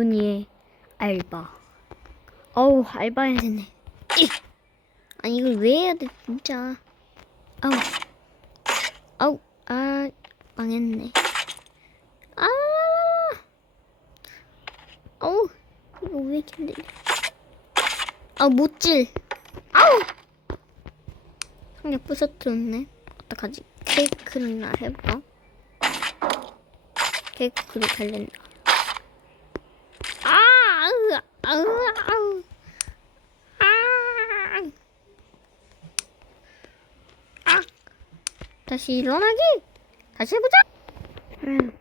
은희의 알바. 어우, 알바 해야 되네. 이! 아니, 이걸 왜 해야 돼, 진짜. 아우. 아우, 아, 망했네. 아! 아우, 이거 왜 이렇게 힘들지? 아, 못질. 아우! 한개 부서뜨렸네. 어떡하지? 케이크나 해볼까? 케이크로 달랜다. 아, 아으, 아으, 아으. 아, 아. 다시 일어나기. 다시 해보자. 음.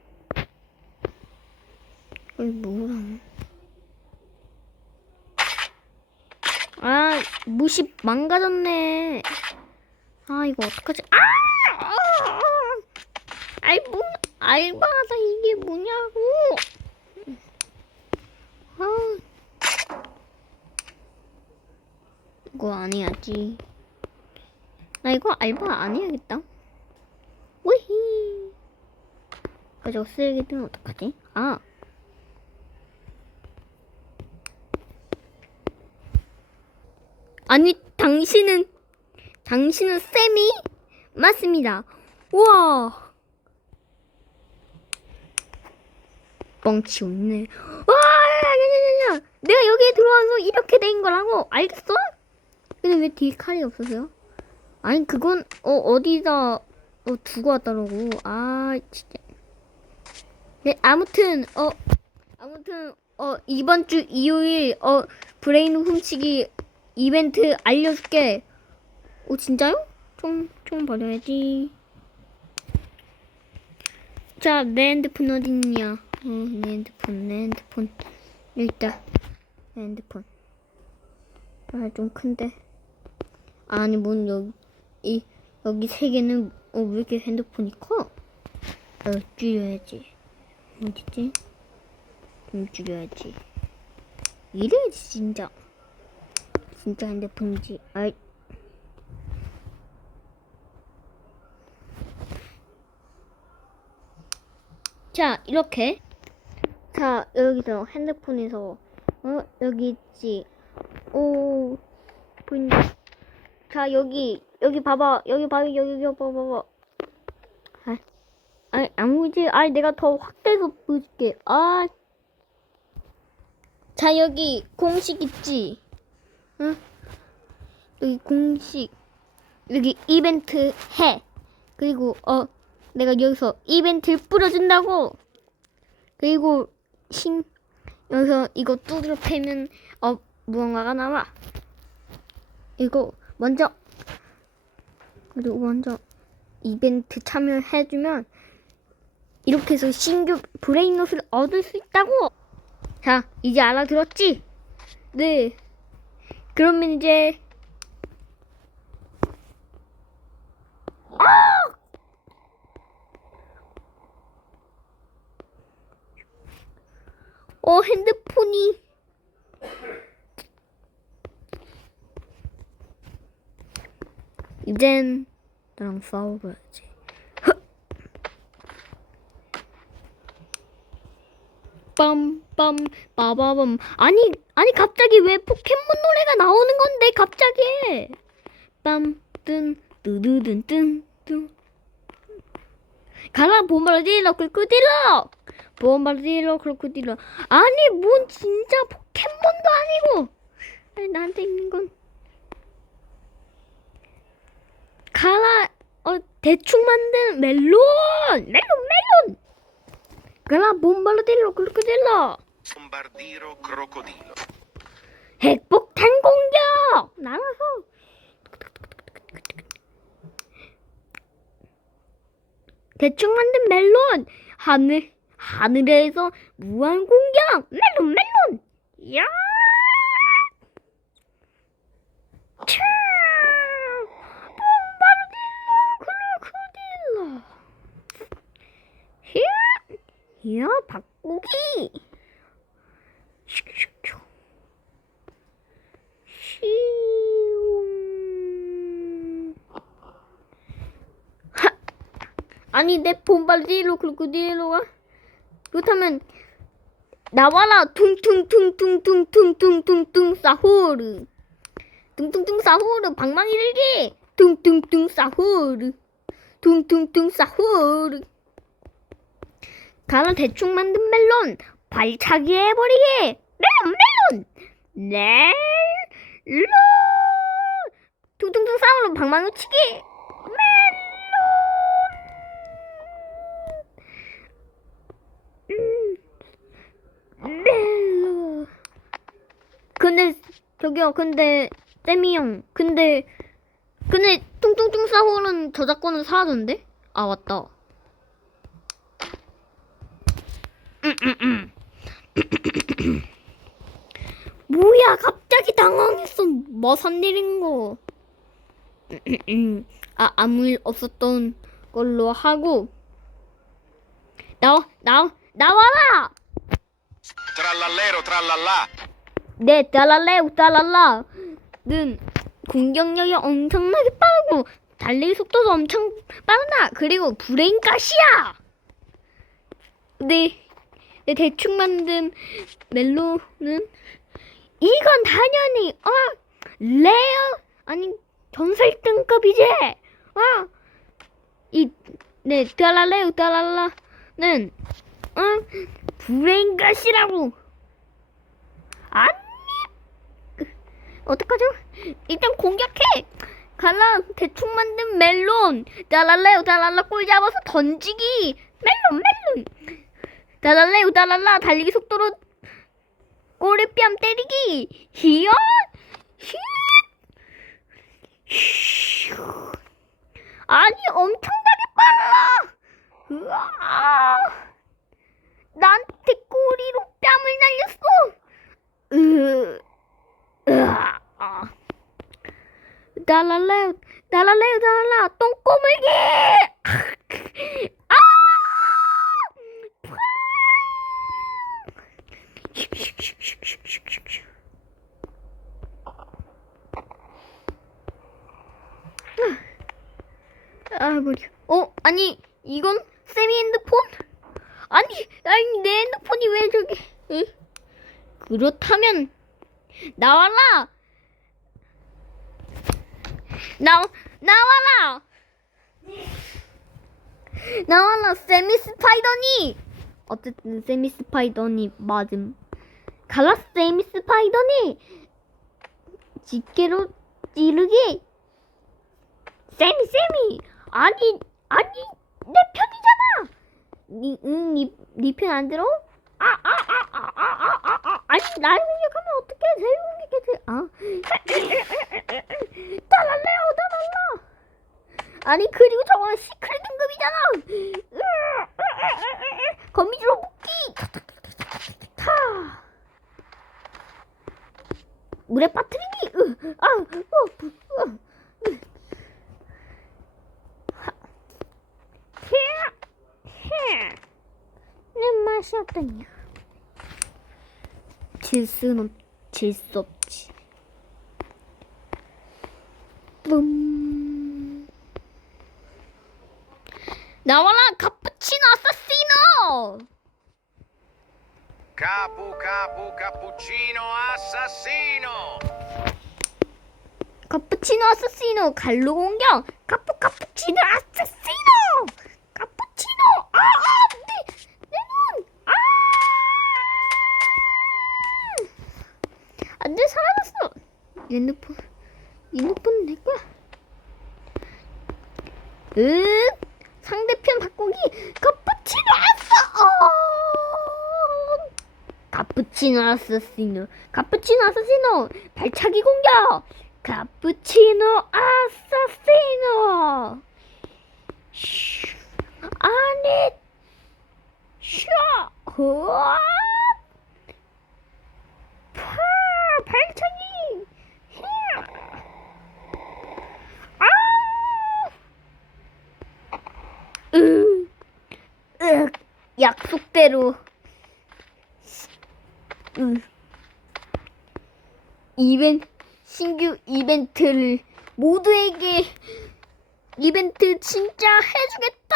이게 뭐라? 아, 무시 망가졌네. 아, 이거 어떡하지? 아! 아! 아! 아이, 뭐, 알바다 이게 뭐냐고. 아. 이거 안 해야지. 나 이거 알바 안 해야겠다. 우히. 그저 쓰레기 뜨면 어떡하지? 아. 아니, 당신은, 당신은 쌤이? 맞습니다. 우와. 뻥치 웃네. 와, 야 야 야야, 야 내가 여기에 들어와서 이렇게 된 거라고 알겠어? 근데 왜 뒤에 칼이 없어서요? 아니 그건 어 어디다 어 두고 왔다라고. 아 진짜. 네 아무튼 어 아무튼 어 이번 주 일요일 어 브레인 훔치기 이벤트 알려줄게. 오 진짜요? 총총 버려야지. 자, 내 핸드폰 어딨냐? 어, 내 핸드폰, 내 핸드폰. 여기 있다. 내 핸드폰. 아, 좀 큰데. 아니, 뭔, 여기, 이, 여기 세 개는, 어, 왜 이렇게 핸드폰이 커? 어, 줄여야지. 어딨지? 좀 줄여야지. 이래야지, 진짜. 진짜 핸드폰이지. 아이. 자, 이렇게. 자, 여기서 핸드폰에서, 어, 여기 있지. 오, 보인다. 자, 여기, 여기 봐봐. 여기 봐, 여기, 여기 봐봐, 봐봐. 아, 아니, 아무지. 아니, 내가 더 확대해서 보여줄게. 아. 자, 여기 공식 있지? 응? 여기 공식. 여기 이벤트 해. 그리고, 어, 내가 여기서 이벤트를 뿌려준다고. 그리고 신 여기서 이거 두드려 패면 어 무언가가 나와. 이거 먼저 그리고 먼저 이벤트 참여해주면 이렇게 해서 신규 브레인롯을 얻을 수 있다고. 자 이제 알아들었지? 네. 그러면 이제 어, 핸드폰이. 이젠 나랑 싸워봐야지. 빰빰 빠바밤. 아니 아니 갑자기 왜 포켓몬 노래가 나오는 건데 갑자기? 빰뜬 뜨드든 뜬뜬 가라 보말디로 크로코딜러! 보말디로 크로코딜러. 아니 뭔 진짜 포켓몬도 아니고. 아니 나한테 있는 건 가라 어 대충 만든 멜론! 멜론 멜론! 가라 보말디로 크로코딜러 Bombardiro crocodilo. 핵폭탄 공격! 날아서. 대충 만든 멜론! 하늘 하늘에서 무한 공격! 멜론 멜론! 야! 차! 야, 야 바꾸기. 슉슉슉. 시웅. 하! 아니 내 봄바르딜로 크로코딜로가 그렇다면 나와라. 퉁퉁퉁퉁퉁퉁퉁퉁퉁 사호르. 퉁퉁퉁 사호르. 방망이 들기. 퉁퉁퉁 사호르. 퉁퉁퉁 사호르 가라 대충 만든 멜론 발차기 해버리게 멜론 멜론! 멜론! 퉁퉁퉁 사호르 방망이 치기. 멜론! 멜론! 근데 저기요 근데 쌤이 형 근데 근데 퉁퉁퉁 사호는 저작권은 사라졌는데? 아 맞다 뭐야 갑자기 당황했어. 뭐 선일인 거. 아, 아무 일 없었던 걸로 하고. 나와 나와 나와라 Trallallero trallallà. 네, 달랄레 달랄라 는 공격력이 엄청나게 빠르고 달리기 속도도 엄청 빠르다. 그리고 브레인 가시야. 네, 네 대충 만든 멜로는 이건 당연히 어 레어 아니 전설 등급이지. 어, 어이네 달랄레 달랄라는 어 브레인 가시라고. 아니 어떡하죠? 일단 공격해 갈라 대충 만든 멜론 달랄레오 달랄라 꼴 잡아서 던지기 멜론 멜론 달랄레오 달랄라. 달리기 속도로 꼬리뺨 때리기. 히엇 히엇 아니 엄청나게 빨라. 으아! 나한테 꼬리로 뺨을 날렸어. 으, 으아, 아. 달랄레, 달랄레, 달랄라, 똥꼬물기! 아! 아, 머리. 어, 아니, 이건 세미 핸드폰? 아니, 아니, 내 핸드폰이 왜 저기, 응? 그렇다면, 나와라! 나, 나와라! 나와라, 세미 스파이더니! 어쨌든, 세미 스파이더니 맞음. 갈라, 세미 스파이더니! 집게로 찌르기! 세미, 세미! 아니, 아니, 내 편이잖아! 니, 응, 니, 니편 안 들어? 아, 아, 아, 아, 아니, 나를 공격하면 어떻게 제일 공격해, 아. 달랄래요, 달랄라. 아니, 그리고 저거는 시크릿 등급이잖아. 거미줄로 묶기. 타. 물에 빠뜨리기. 으, 아, 어, 어. 내 맛이 어떠냐? 질 수는 없, 질수 없지. 뿜. 나와라 카푸치노 아사시노. Capu capu cappuccino assassino. 카푸치노 아사시노 갈로 공격. 카푸 카푸치노 아사시노. 카푸치노. 핸드폰. 핸드폰 내 거야. 으 상대편 바꾸기 카푸치노 아싸 어! 카푸치노 아사시노 카푸치노 아사시노 발차기 공격. 카푸치노 아사시노 슈. 아니. 샤 우와 파 발차기 히야. 아 으, 으, 약속대로 으, 이벤 신규 이벤트를 모두에게 이벤트 진짜 해주겠다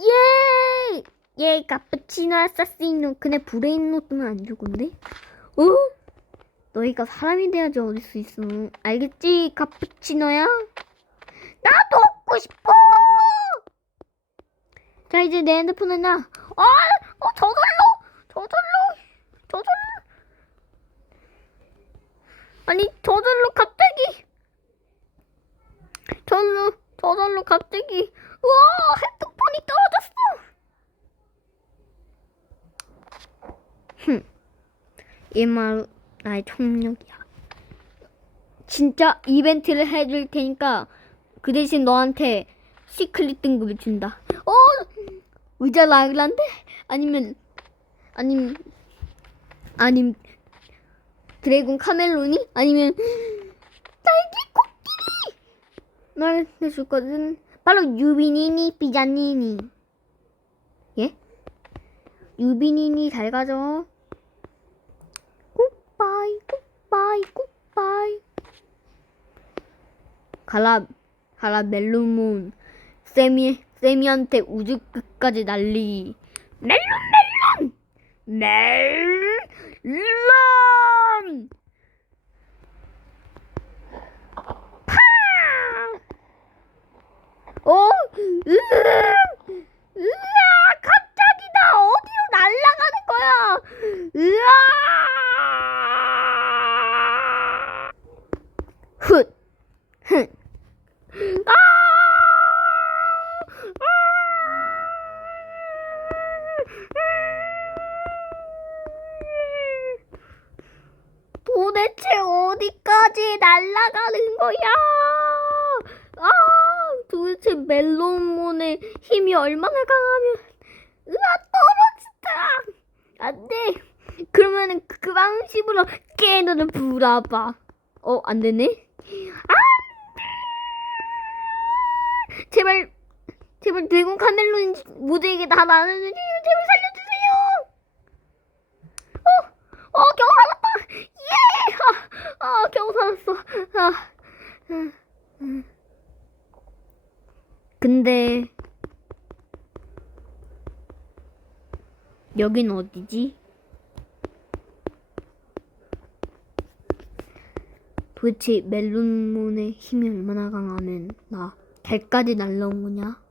예 예, 카푸치노 아사시노. 근데 브레인 노트는 안줄 건데? 어? 너희가 사람이 돼야지 얻을 수 있어. 알겠지, 카푸치노야? 나도 얻고 싶어! 자, 이제 내 핸드폰에 나. 아, 어, 저절로! 저절로! 저절로! 아니, 저절로 갑자기! 저절로, 저절로 갑자기. 우와, 핸드폰이 떨어졌어! 흠. 이 말 나의 총력이야. 진짜 이벤트를 해줄 테니까 그 대신 너한테 시클릿 등급을 준다. 어, 의자 라글란데? 아니면 아니면 아니면 드래곤 카멜론이? 아니면 딸기 코끼리? 널 해줄 거든 바로 유비니니 삐자니니. 예? 유비니니 잘 가죠. 굿바이 굿바이 굿바이 가라 가라 멜론몬 세미 세미한테 우주 끝까지 날리기 멜론 멜론 멜론 파! 어? 으아! 으아! 갑자기 나 어디로 날아가는 거야? 으아! 훗! 얼마나 강하면, 으아, 떨어지더라! 안 돼! 그러면은 그 방식으로 깨너를 불어봐. 어, 안 되네? 아! 제발, 제발 드래곤 카멜론 모두에게 다 나누는 제발 살려주세요! 어, 어, 겨우 살았다! 예! 아, 아 겨우 살았어. 아, 아, 음. 근데, 여긴 어디지? 도대체 멜론몬의 힘이 얼마나 강하면 나 달까지 날라온 거냐?